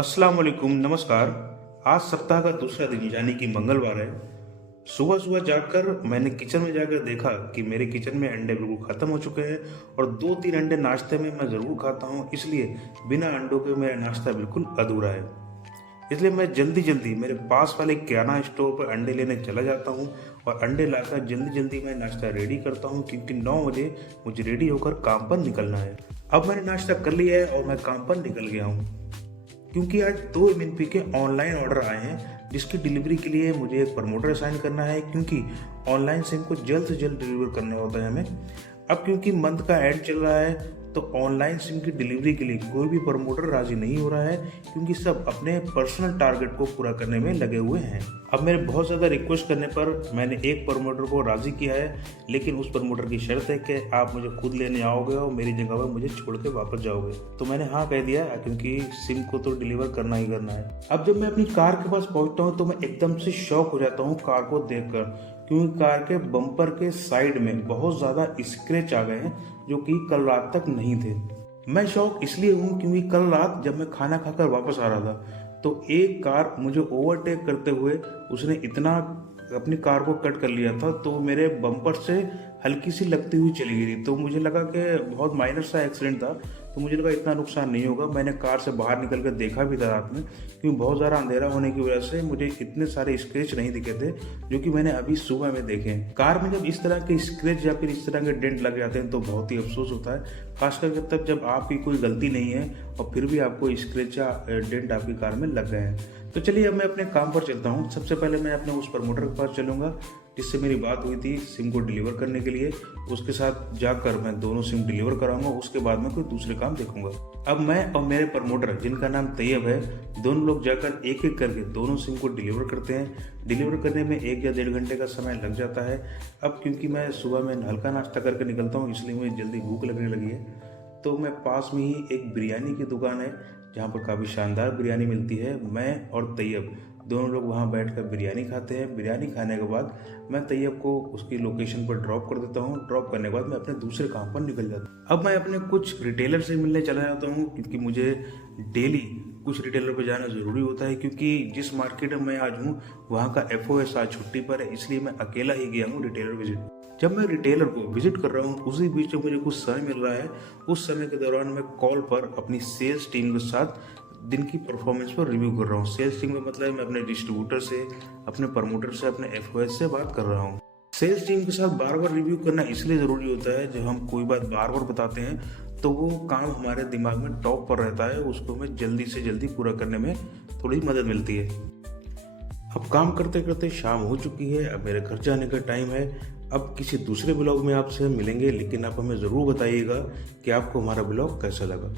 अस्सलाम वालेकुम, नमस्कार। आज सप्ताह का दूसरा दिन यानी कि मंगलवार है। सुबह सुबह जाकर मैंने किचन में जाकर देखा कि मेरे किचन में अंडे बिल्कुल ख़त्म हो चुके हैं और 2-3 अंडे नाश्ते में मैं ज़रूर खाता हूँ, इसलिए बिना अंडों के मेरा नाश्ता बिल्कुल अधूरा है। इसलिए मैं जल्दी जल्दी मेरे पास वाले किराना स्टोर पर अंडे लेने चला जाता हूँ और अंडे लाकर जल्दी जल्दी मैं नाश्ता रेडी करता हूँ, क्योंकि 9 बजे मुझे रेडी होकर काम पर निकलना है। अब मैंने नाश्ता कर लिया है और मैं काम पर निकल गया हूँ, क्योंकि आज 2 एमएनपी के ऑनलाइन ऑर्डर आए हैं, जिसकी डिलीवरी के लिए मुझे एक प्रमोटर असाइन करना है, क्योंकि ऑनलाइन सिम को जल्द से जल्द डिलीवर करना होता है हमें। अब क्योंकि मंथ का एंड चल रहा है, तो ऑनलाइन सिम की डिलीवरी के लिए कोई भी प्रमोटर राजी नहीं हो रहा है, क्योंकि सब अपने पर्सनल टारगेट को पूरा करने में लगे हुए हैं। अब मेरे बहुत ज़्यादा रिक्वेस्ट करने पर मैंने एक प्रमोटर को राज़ी किया है, लेकिन उस प्रमोटर की शर्त है कि आप मुझे खुद लेने आओगे और मेरी जगह पर मुझे छोड़ के वापस जाओगे। तो मैंने हाँ कह दिया, क्योंकि सिम को तो डिलीवर करना ही करना है। अब जब मैं अपनी कार के पास पहुंचता हूँ तो मैं एकदम से शॉक हो जाता हूँ कार को देखकर, क्योंकि कार के बम्पर के साइड में बहुत ज़्यादा स्क्रैच आ गए हैं, जो कि कल रात तक नहीं थे। मैं शॉक इसलिए हूँ क्योंकि कल रात जब मैं खाना खाकर वापस आ रहा था, तो एक कार मुझे ओवरटेक करते हुए उसने इतना अपनी कार को कट कर लिया था, तो मेरे बम्पर से हल्की सी लगती हुई चली गई थी। तो मुझे लगा कि बहुत माइनर सा एक्सीडेंट था, तो मुझे लगा इतना नुकसान नहीं होगा। मैंने कार से बाहर निकल कर देखा भी था रात में, क्योंकि बहुत ज़्यादा अंधेरा होने की वजह से मुझे इतने सारे स्क्रैच नहीं दिखे थे जो कि मैंने अभी सुबह में देखे हैं। कार में जब इस तरह के स्क्रैच या फिर इस तरह के डेंट लग जाते हैं तो बहुत ही अफसोस होता है, खासकर तब जब आपकी कोई गलती नहीं है और फिर भी आपको स्क्रैच या डेंट आपकी कार में लग गए हैं। तो चलिए अब मैं अपने काम पर चलता हूँ। सबसे पहले मैं अपने उस प्रमोटर के पास चलूँगा जिससे मेरी बात हुई थी सिम को डिलीवर करने के लिए। उसके साथ जाकर मैं दोनों सिम डिलीवर कराऊंगा, उसके बाद मैं कोई दूसरे काम देखूंगा। अब मैं और मेरे प्रमोटर, जिनका नाम तैयब है, दोनों लोग जाकर एक एक करके दोनों सिम को डिलीवर करते हैं। डिलीवर करने में 1 या 1.5 घंटे का समय लग जाता है। अब क्योंकि मैं सुबह में हल्का नाश्ता करके निकलता हूँ, इसलिए मुझे जल्दी भूख लगने लगी है। तो मैं पास में ही एक बिरयानी की दुकान है जहाँ पर काफ़ी शानदार बिरयानी मिलती है। मैं और तैयब दोनों लोग वहाँ बैठकर बिरयानी खाते हैं। बिरयानी खाने के बाद मैं तैयब को उसकी लोकेशन पर ड्रॉप कर देता हूँ। ड्रॉप करने के बाद मैं अपने दूसरे काम पर निकल जाता हूँ। अब मैं अपने कुछ रिटेलर से मिलने चला जाता हूँ, क्योंकि मुझे डेली कुछ रिटेलर पर जाना ज़रूरी होता है, क्योंकि जिस मार्केट में मैं आज हूँ वहाँ का FOS आज छुट्टी पर है, इसलिए मैं अकेला ही गया हूँ रिटेलर विजिट। जब मैं रिटेलर को विजिट कर रहा हूँ, उसी बीच में मुझे कुछ समय मिल रहा है। उस समय के दौरान मैं कॉल पर अपनी सेल्स टीम के साथ दिन की परफॉर्मेंस पर रिव्यू कर रहा हूँ। सेल्स टीम का मतलब मैं अपने डिस्ट्रीब्यूटर से, अपने प्रमोटर से, अपने FOS से बात कर रहा हूँ। सेल्स टीम के साथ बार बार रिव्यू करना इसलिए ज़रूरी होता है, जब हम कोई बात बार बार बताते हैं तो वो काम हमारे दिमाग में टॉप पर रहता है, उसको हमें जल्दी से जल्दी पूरा करने में थोड़ी मदद मिलती है। अब काम करते करते शाम हो चुकी है, अब मेरे घर जाने का टाइम है। अब किसी दूसरे ब्लॉग में आपसे मिलेंगे, लेकिन आप हमें ज़रूर बताइएगा कि आपको हमारा ब्लॉग कैसा लगा।